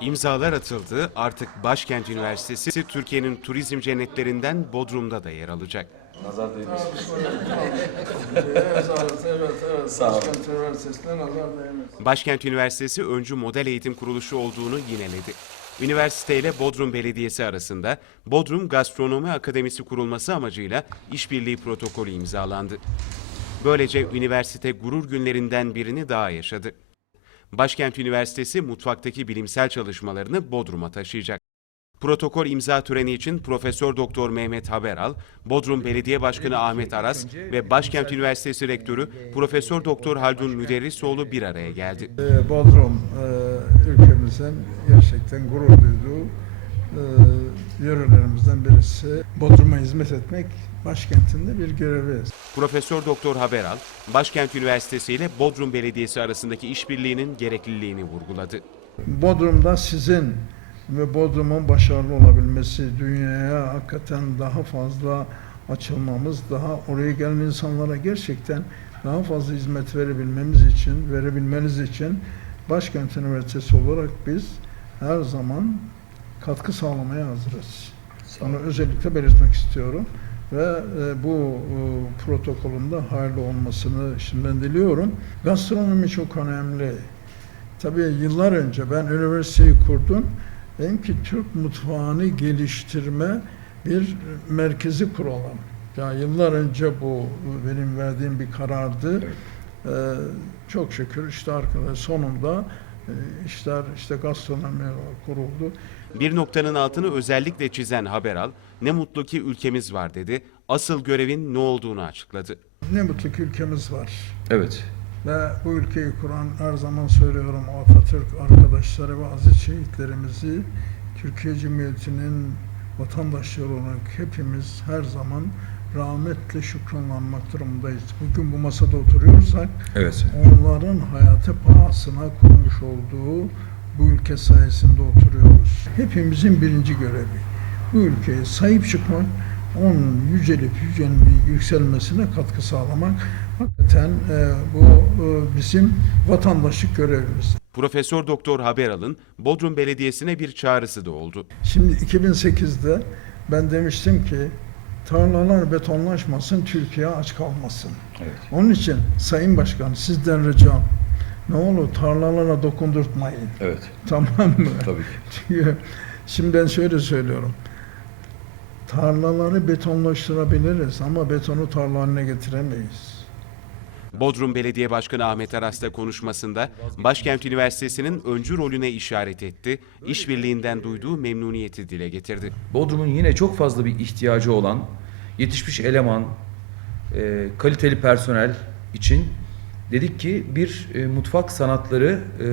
İmzalar atıldı. Artık Başkent Üniversitesi Türkiye'nin turizm cennetlerinden Bodrum'da da yer alacak. Nazar değmesin. Başkent Üniversitesi'ne nazar değmesin. Başkent Üniversitesi öncü model eğitim kuruluşu olduğunu yineledi. Üniversite ile Bodrum Belediyesi arasında Bodrum Gastronomi Akademisi kurulması amacıyla işbirliği protokolü imzalandı. Böylece üniversite gurur günlerinden birini daha yaşadı. Başkent Üniversitesi mutfaktaki bilimsel çalışmalarını Bodrum'a taşıyacak. Protokol imza töreni için Profesör Doktor Mehmet Haberal, Bodrum Belediye Başkanı Ahmet Aras ve Başkent Üniversitesi Rektörü Profesör Doktor Haldun Müderrisoğlu bir araya geldi. Ee, Bodrum e, ülkemizin gerçekten gurur duyduğu e, yörelerimizden birisi. Bodrum'a hizmet etmek başkentinde bir görevi. Profesör Doktor Haberal, Başkent Üniversitesi ile Bodrum Belediyesi arasındaki işbirliğinin gerekliliğini vurguladı. Bodrum'da sizin ve Bodrum'un başarılı olabilmesi, dünyaya hakikaten daha fazla açılmamız, daha oraya gelen insanlara gerçekten daha fazla hizmet verebilmemiz için, verebilmeniz için Başkent Üniversitesi olarak biz her zaman katkı sağlamaya hazırız. Onu özellikle belirtmek istiyorum ve e, bu e, protokolün de hayırlı olmasını şimdiden diliyorum. Gastronomi çok önemli. Tabii yıllar önce ben üniversiteyi kurdum. Dedim ki Türk mutfağını geliştirme bir merkezi kuralım. Ya yıllar önce bu benim verdiğim bir karardı. Ee, çok şükür işte arkadaş sonunda e, işler işte gastronomi kuruldu. Bir noktanın altını özellikle çizen Haberal, ne mutlu ki ülkemiz var dedi, asıl görevin ne olduğunu açıkladı. Ne mutlu ki ülkemiz var. Evet. Ve bu ülkeyi kuran her zaman söylüyorum Atatürk arkadaşları ve aziz şehitlerimizi Türkiye Cumhuriyeti'nin vatandaşları olarak hepimiz her zaman rahmetle şükranlanmak durumundayız. Bugün bu masada oturuyorsak Evet. onların hayatı pahasına kurmuş olduğu bu ülke sayesinde oturuyoruz. Hepimizin birinci görevi bu ülkeye sahip çıkmak, onun yücelip yücelme, yükselmesine katkı sağlamak. Hakikaten e, bu e, bizim vatandaşlık görevimiz. Profesör Doktor Haberal'ın Bodrum Belediyesi'ne bir çağrısı da oldu. Şimdi 2008'de ben demiştim ki tarlalar betonlaşmasın, Türkiye aç kalmasın. Evet. Onun için Sayın Başkan sizden ricam ne olur tarlalara dokundurtmayın. Evet. Tamam mı? Tabii ki. Çünkü şimdi ben şöyle söylüyorum. Tarlaları betonlaştırabiliriz ama betonu tarla haline getiremeyiz. Bodrum Belediye Başkanı Ahmet Aras da konuşmasında Başkent Üniversitesi'nin öncü rolüne işaret etti, işbirliğinden duyduğu memnuniyeti dile getirdi. Bodrum'un yine çok fazla bir ihtiyacı olan yetişmiş eleman, e, kaliteli personel için dedik ki bir e, mutfak sanatları e,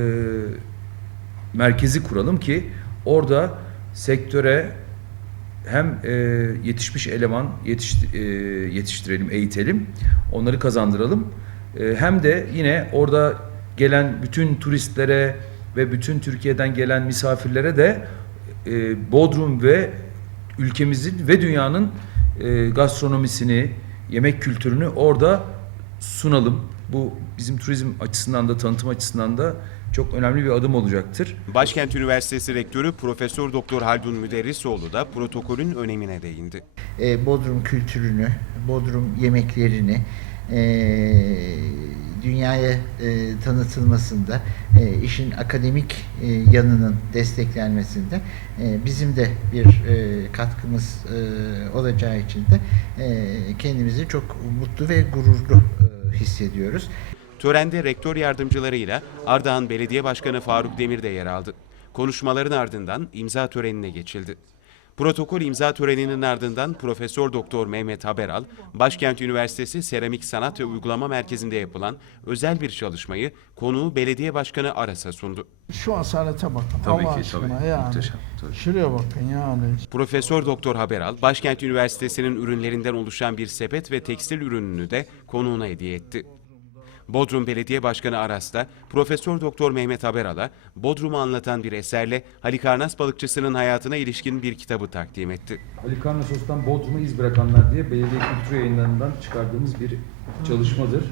merkezi kuralım ki orada sektöre hem e, yetişmiş eleman yetiş, e, yetiştirelim, eğitelim, onları kazandıralım. E, hem de yine orada gelen bütün turistlere ve bütün Türkiye'den gelen misafirlere de e, Bodrum ve ülkemizin ve dünyanın e, gastronomisini, yemek kültürünü orada sunalım. Bu bizim turizm açısından da tanıtım açısından da çok önemli bir adım olacaktır. Başkent Üniversitesi Rektörü Profesör Doktor Haldun Müderrisoğlu da protokolün önemine değindi. e, Bodrum kültürünü, Bodrum yemeklerini e, dünyaya e, tanıtılmasında, e, işin akademik e, yanının desteklenmesinde e, bizim de bir e, katkımız e, olacağı için de e, kendimizi çok mutlu ve gururlu e, hissediyoruz. Törende rektör yardımcılarıyla Ardahan Belediye Başkanı Faruk Demir de yer aldı. Konuşmaların ardından imza törenine geçildi. Protokol imza töreninin ardından Profesör Doktor Mehmet Haberal, Başkent Üniversitesi Seramik Sanat ve Uygulama Merkezi'nde yapılan özel bir çalışmayı konuğu Belediye Başkanı Aras'a sundu. Şu asalete bakın Tabii Allah ki, aşkına tabii. yani. Muhteşem, tabii. Şuraya bakın yani. Profesör Doktor Haberal, Başkent Üniversitesi'nin ürünlerinden oluşan bir sepet ve tekstil ürününü de konuğuna hediye etti. Bodrum Belediye Başkanı Aras da Profesör Doktor Mehmet Haberal'a Bodrum'u anlatan bir eserle Halikarnas balıkçısının hayatına ilişkin bir kitabı takdim etti. Halikarnassos'tan Bodrum'a iz bırakanlar diye belediye kültür yayınlarından çıkardığımız bir çalışmadır.